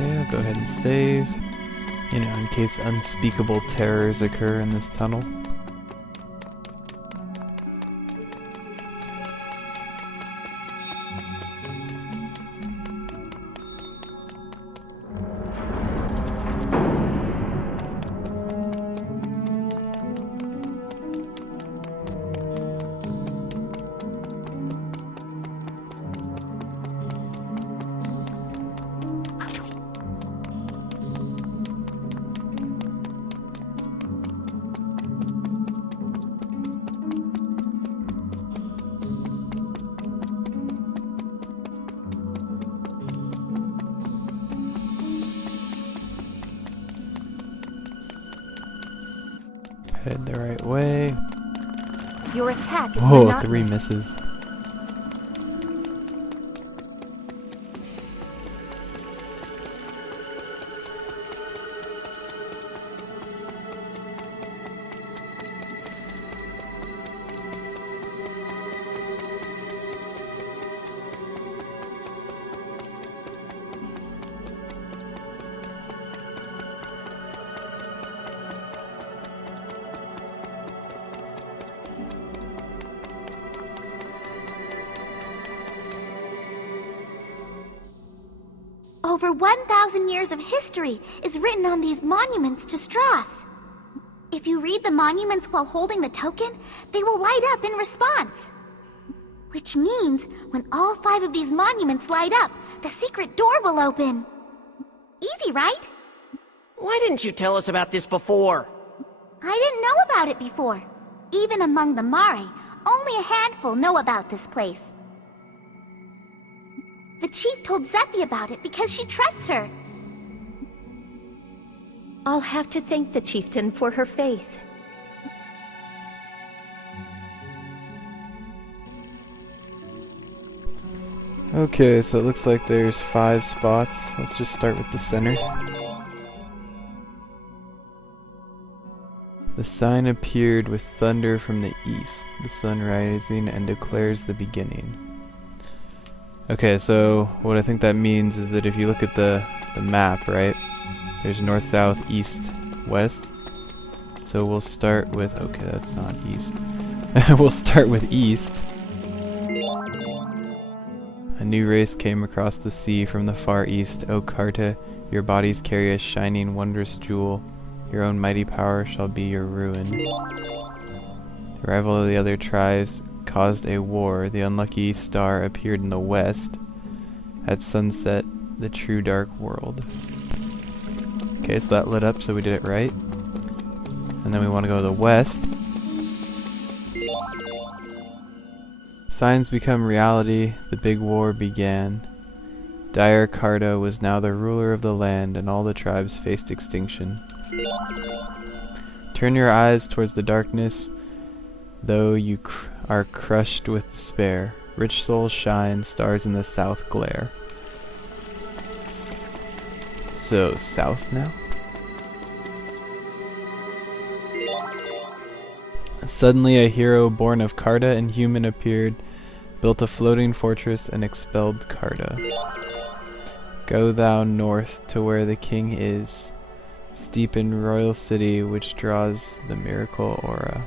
Okay, I'll go ahead and save. You know, in case unspeakable terrors occur in this tunnel. Head the right way. Your attack is Whoa, monotonous. 3 misses. Over 1,000 years of history is written on these monuments to Strauss. If you read the monuments while holding the token, they will light up in response. Which means, when all 5 of these monuments light up, the secret door will open. Easy, right? Why didn't you tell us about this before? I didn't know about it before. Even among the Mare, only a handful know about this place. The chief told Zephi about it because she trusts her. I'll have to thank the chieftain for her faith. Okay, so it looks like there's 5 spots. Let's just start with the center. The sign appeared with thunder from the east, the sun rising and declares the beginning. Okay, so what I think that means is that if you look at the map, right, there's north, south, east, west. So we'll start with, okay, that's not east. We'll start with east. A new race came across the sea from the far east. O Carta, your bodies carry a shining, wondrous jewel. Your own mighty power shall be your ruin. The arrival of the other tribes caused a war. The unlucky star appeared in the west. At sunset, the true dark world. Okay, so that lit up, so we did it right. And then we want to go to the west. Signs become reality. The big war began. Dire Carta was now the ruler of the land, and all the tribes faced extinction. Turn your eyes towards the darkness, though you are crushed with despair. Rich souls shine, stars in the south glare. So, south now? Suddenly a hero born of Carta and human appeared, built a floating fortress and expelled Carta. Go thou north to where the king is, steep in royal city which draws the miracle aura.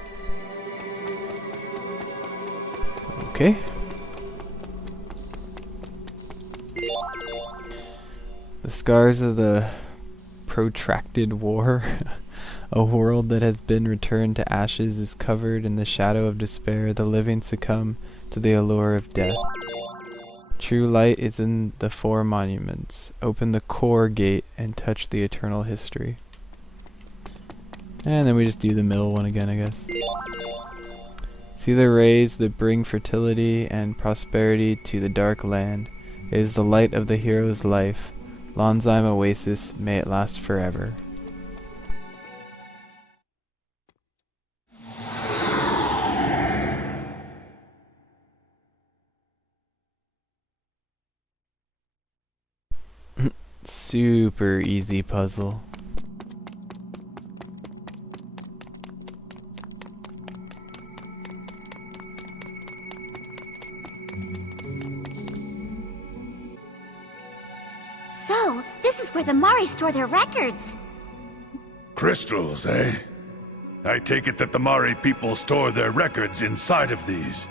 Okay. The scars of the protracted war. A world that has been returned to ashes is covered in the shadow of despair. The living succumb to the allure of death. True light is in the 4 monuments. Open the core gate and touch the eternal history. And then we just do the middle one again, I guess. See the rays that bring fertility and prosperity to the dark land. It is the light of the hero's life. Lonzime Oasis, may it last forever. Super easy puzzle. So, this is where the Mare store their records. Crystals, eh? I take it that the Mare people store their records inside of these.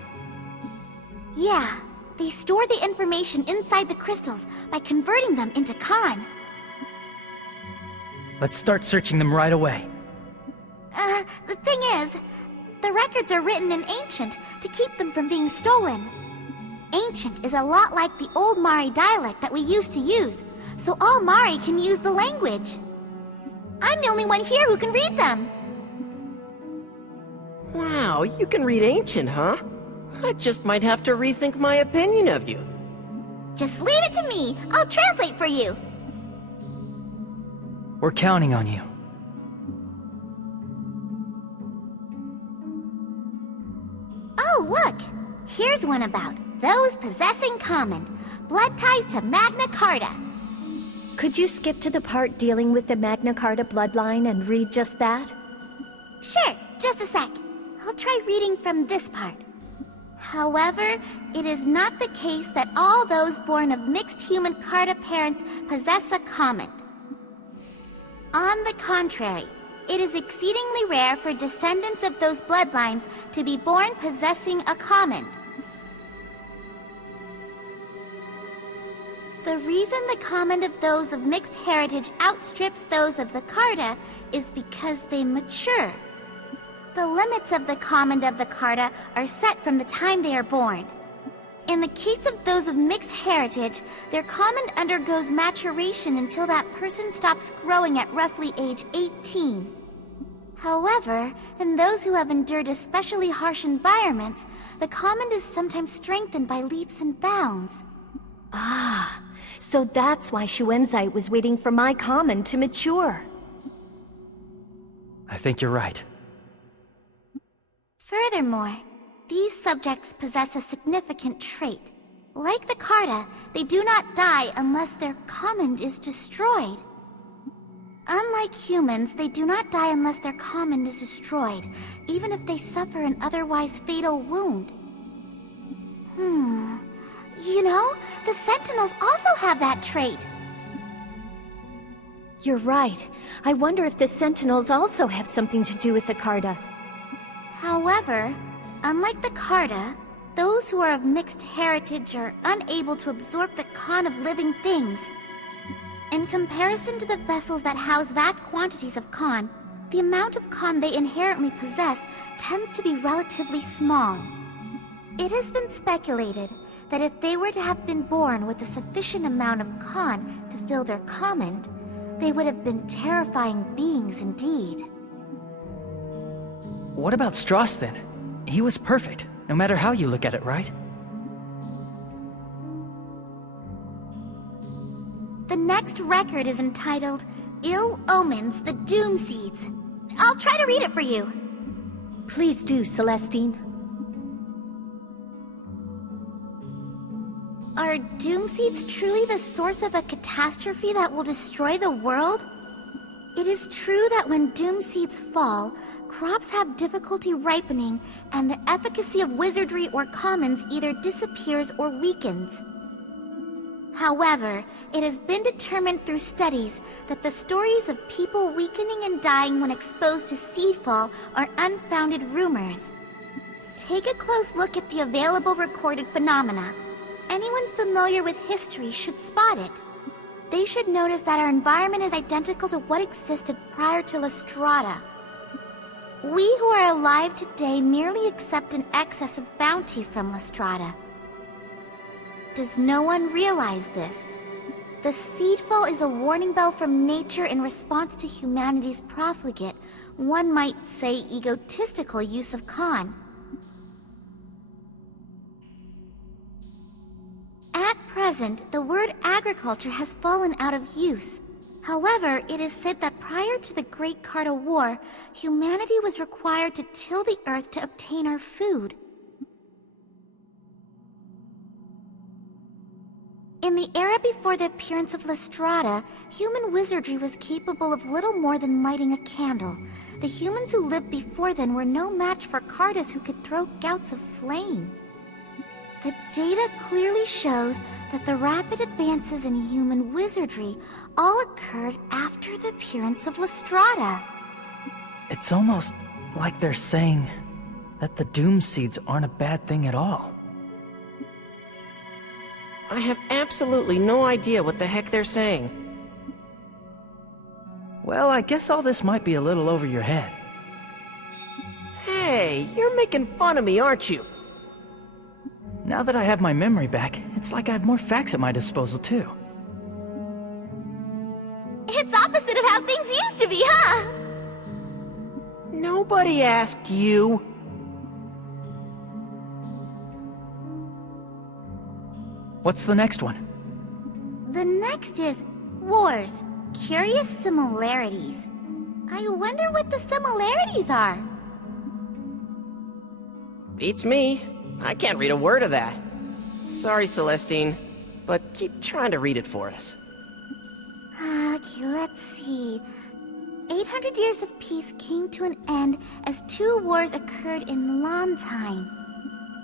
Yeah, they store the information inside the crystals by converting them into Con. Let's start searching them right away. The thing is, the records are written in Ancient to keep them from being stolen. Ancient is a lot like the old Mare dialect that we used to use, so all Mare can use the language. I'm the only one here who can read them. Wow, you can read Ancient, huh? I just might have to rethink my opinion of you. Just leave it to me. I'll translate for you. We're counting on you. Oh, look! Here's one about those possessing common. Blood ties to Magna Carta. Could you skip to the part dealing with the Magna Carta Bloodline and read just that? Sure, just a sec. I'll try reading from this part. However, it is not the case that all those born of mixed human Carta parents possess a common. On the contrary, it is exceedingly rare for descendants of those bloodlines to be born possessing a common. The reason the common of those of mixed heritage outstrips those of the Carta is because they mature. The limits of the common of the Carta are set from the time they are born. In the case of those of mixed heritage, their common undergoes maturation until that person stops growing at roughly age 18. However, in those who have endured especially harsh environments, the common is sometimes strengthened by leaps and bounds. Ah, so that's why Shuenzite was waiting for my common to mature. I think you're right. Furthermore, these subjects possess a significant trait. Like the Carta, they do not die unless their common is destroyed. Unlike humans, they do not die unless their common is destroyed, even if they suffer an otherwise fatal wound. You know, the Sentinels also have that trait. You're right. I wonder if the Sentinels also have something to do with the Carta. However, unlike the Carta, those who are of mixed heritage are unable to absorb the con of living things. In comparison to the vessels that house vast quantities of con, the amount of con they inherently possess tends to be relatively small. It has been speculated that if they were to have been born with a sufficient amount of con to fill their common, they would have been terrifying beings indeed. What about Strauss then? He was perfect, no matter how you look at it, right? The next record is entitled Ill Omens, the Doomseeds. I'll try to read it for you. Please do, Celestine. Are Doomseeds truly the source of a catastrophe that will destroy the world? It is true that when Doomseeds fall, crops have difficulty ripening, and the efficacy of wizardry or commons either disappears or weakens. However, it has been determined through studies that the stories of people weakening and dying when exposed to seedfall are unfounded rumors. Take a close look at the available recorded phenomena. Anyone familiar with history should spot it. They should notice that our environment is identical to what existed prior to Lestrada. We who are alive today merely accept an excess of bounty from Lestrada. Does no one realize this? The seedfall is a warning bell from nature in response to humanity's profligate, one might say egotistical use of con. At present, the word agriculture has fallen out of use. However, it is said that prior to the Great Carta War, humanity was required to till the earth to obtain our food. In the era before the appearance of Lestrada, human wizardry was capable of little more than lighting a candle. The humans who lived before then were no match for Cartas who could throw gouts of flame. The data clearly shows that the rapid advances in human wizardry all occurred after the appearance of Lestrada. It's almost like they're saying that the Doomseeds aren't a bad thing at all. I have absolutely no idea what the heck they're saying. Well, I guess all this might be a little over your head. Hey, you're making fun of me, aren't you? Now that I have my memory back, it's like I have more facts at my disposal, too. It's opposite of how things used to be, huh? Nobody asked you. What's the next one? The next is Wars. Curious similarities. I wonder what the similarities are. Beats me. I can't read a word of that. Sorry, Celestine, but keep trying to read it for us. Okay, let's see. 800 years of peace came to an end as 2 wars occurred in Landheim.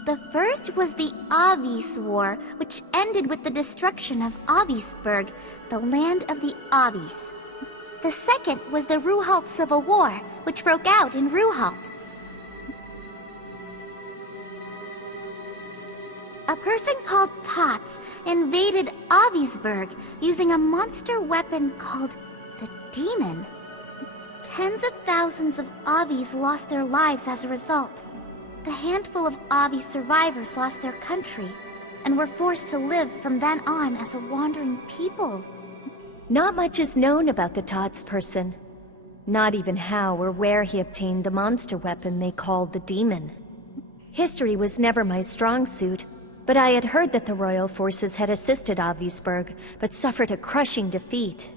The first was the Avis War, which ended with the destruction of Avisburg, the land of the Avis. The second was the Ruhalt Civil War, which broke out in Ruhalt. A person called Tots invaded Avisburg using a monster weapon called the Demon. Tens of thousands of Avis lost their lives as a result. The handful of Avis survivors lost their country and were forced to live from then on as a wandering people. Not much is known about the Tots person. Not even how or where he obtained the monster weapon they called the Demon. History was never my strong suit, but I had heard that the royal forces had assisted Avisburg, but suffered a crushing defeat.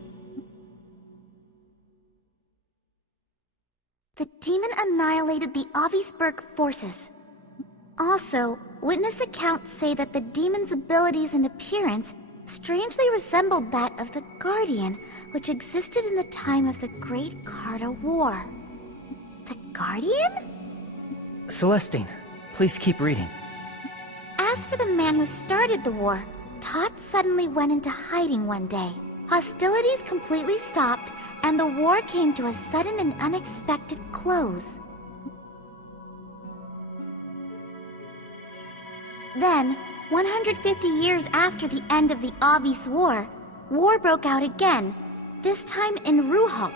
The Demon annihilated the Avisburg forces. Also, witness accounts say that the Demon's abilities and appearance strangely resembled that of the Guardian, which existed in the time of the Great Carta War. The Guardian? Celestine, please keep reading. As for the man who started the war, Tot suddenly went into hiding one day. Hostilities completely stopped, and the war came to a sudden and unexpected close. Then, 150 years after the end of the Avis War, war broke out again, this time in Ruhalt.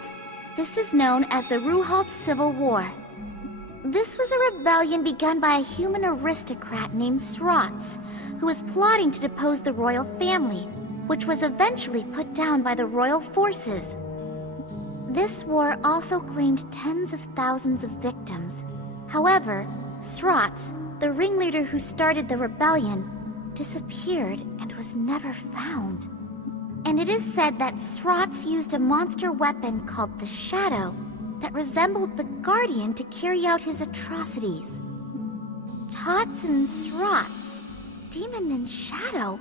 This is known as the Ruhalt Civil War. This was a rebellion begun by a human aristocrat named Srots, who was plotting to depose the royal family, which was eventually put down by the royal forces. This war also claimed tens of thousands of victims. However, Srots, the ringleader who started the rebellion, disappeared and was never found. And it is said that Srots used a monster weapon called the Shadow that resembled the Guardian to carry out his atrocities. Tots and Srots, Demon and Shadow.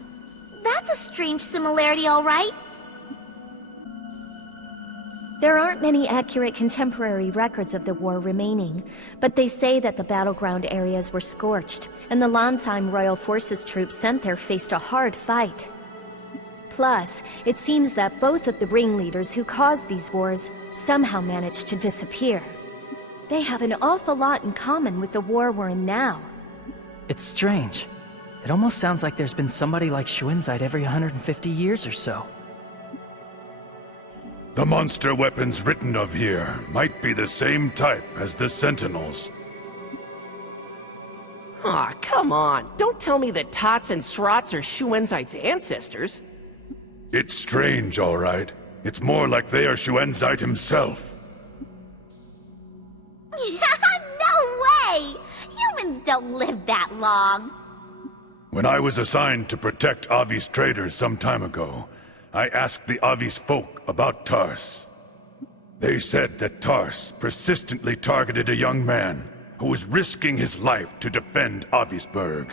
That's a strange similarity, all right. There aren't many accurate contemporary records of the war remaining, but they say that the battleground areas were scorched, and the Landheim Royal Forces troops sent there faced a hard fight. Plus, it seems that both of the ringleaders who caused these wars somehow managed to disappear. They have an awful lot in common with the war we're in now. It's strange. It almost sounds like there's been somebody like Shuenzite every 150 years or so. The monster weapons written of here might be the same type as the Sentinels. Aw, come on. Don't tell me that Tots and Srots are Shuenzite's ancestors. It's strange, all right. It's more like they are Shuenzite himself. No way! Humans don't live that long. When I was assigned to protect Avis traders some time ago, I asked the Avis folk about Tars. They said that Tars persistently targeted a young man who was risking his life to defend Avisburg.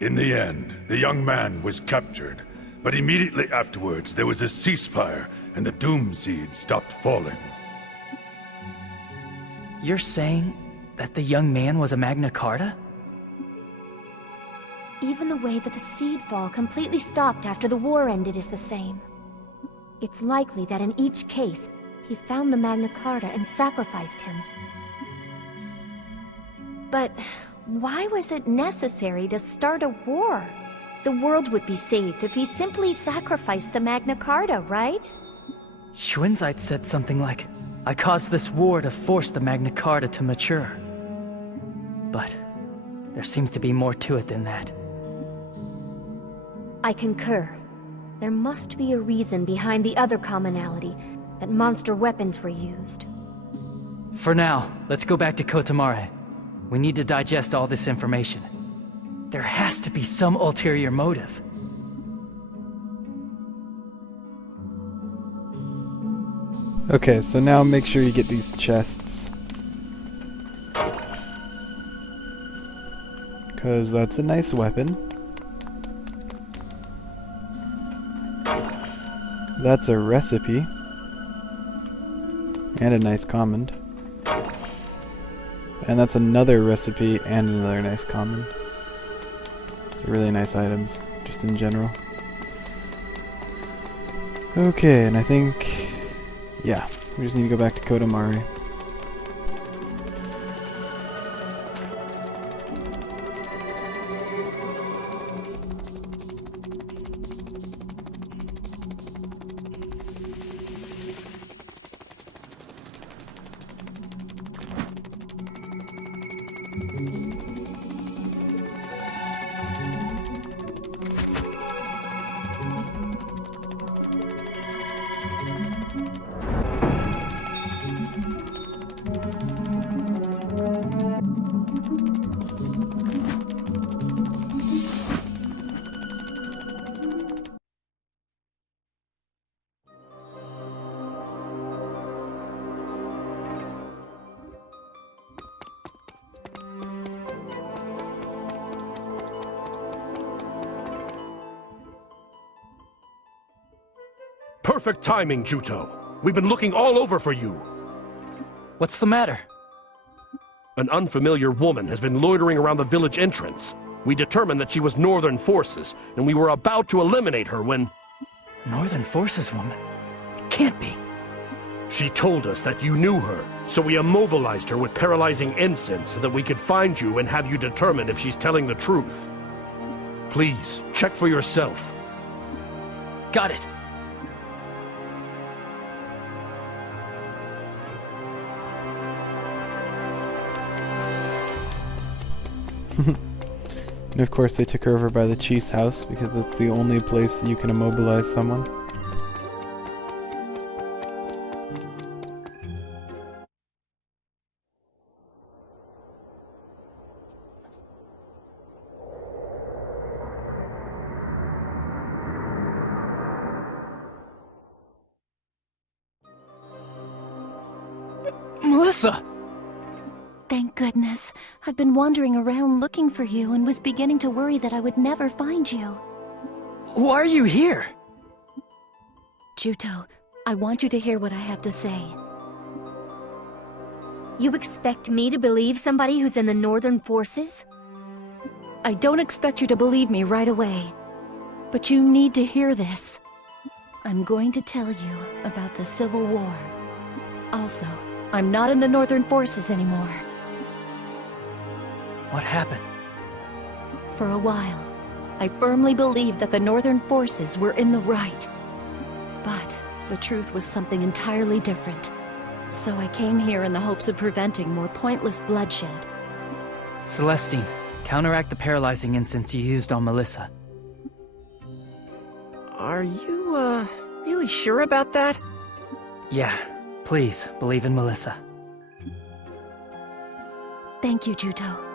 In the end, the young man was captured, but immediately afterwards there was a ceasefire and the Doomseeds stopped falling. You're saying that the young man was a Magna Carta? Even the way that the seed fall completely stopped after the war ended is the same. It's likely that in each case, he found the Magna Carta and sacrificed him. But why was it necessary to start a war? The world would be saved if he simply sacrificed the Magna Carta, right? Schwinzite said something like, I caused this war to force the Magna Carta to mature. But there seems to be more to it than that. I concur. There must be a reason behind the other commonality, that monster weapons were used. For now, let's go back to Cota Mare. We need to digest all this information. There has to be some ulterior motive. Okay, so now make sure you get these chests. Because that's a nice weapon. That's a recipe. And a nice command. And that's another recipe and another nice command. So really nice items, just in general. Okay, and I think... yeah, we just need to go back to Cota Mare. Perfect timing, Juto. We've been looking all over for you. What's the matter? An unfamiliar woman has been loitering around the village entrance. We determined that she was Northern Forces, and we were about to eliminate her when... Northern Forces woman? It can't be. She told us that you knew her, so we immobilized her with paralyzing incense so that we could find you and have you determine if she's telling the truth. Please, check for yourself. Got it. And of course they took her over by the chief's house because that's the only place that you can immobilize someone. Melissa! Thank goodness. I've been wandering around looking for you and was beginning to worry that I would never find you. Why are you here? Juto, I want you to hear what I have to say. You expect me to believe somebody who's in the Northern Forces? I don't expect you to believe me right away. But you need to hear this. I'm going to tell you about the Civil War. Also, I'm not in the Northern Forces anymore. What happened? For a while, I firmly believed that the Northern Forces were in the right. But the truth was something entirely different. So I came here in the hopes of preventing more pointless bloodshed. Celestine, counteract the paralyzing incense you used on Melissa. Are you, really sure about that? Yeah, please, believe in Melissa. Thank you, Juto.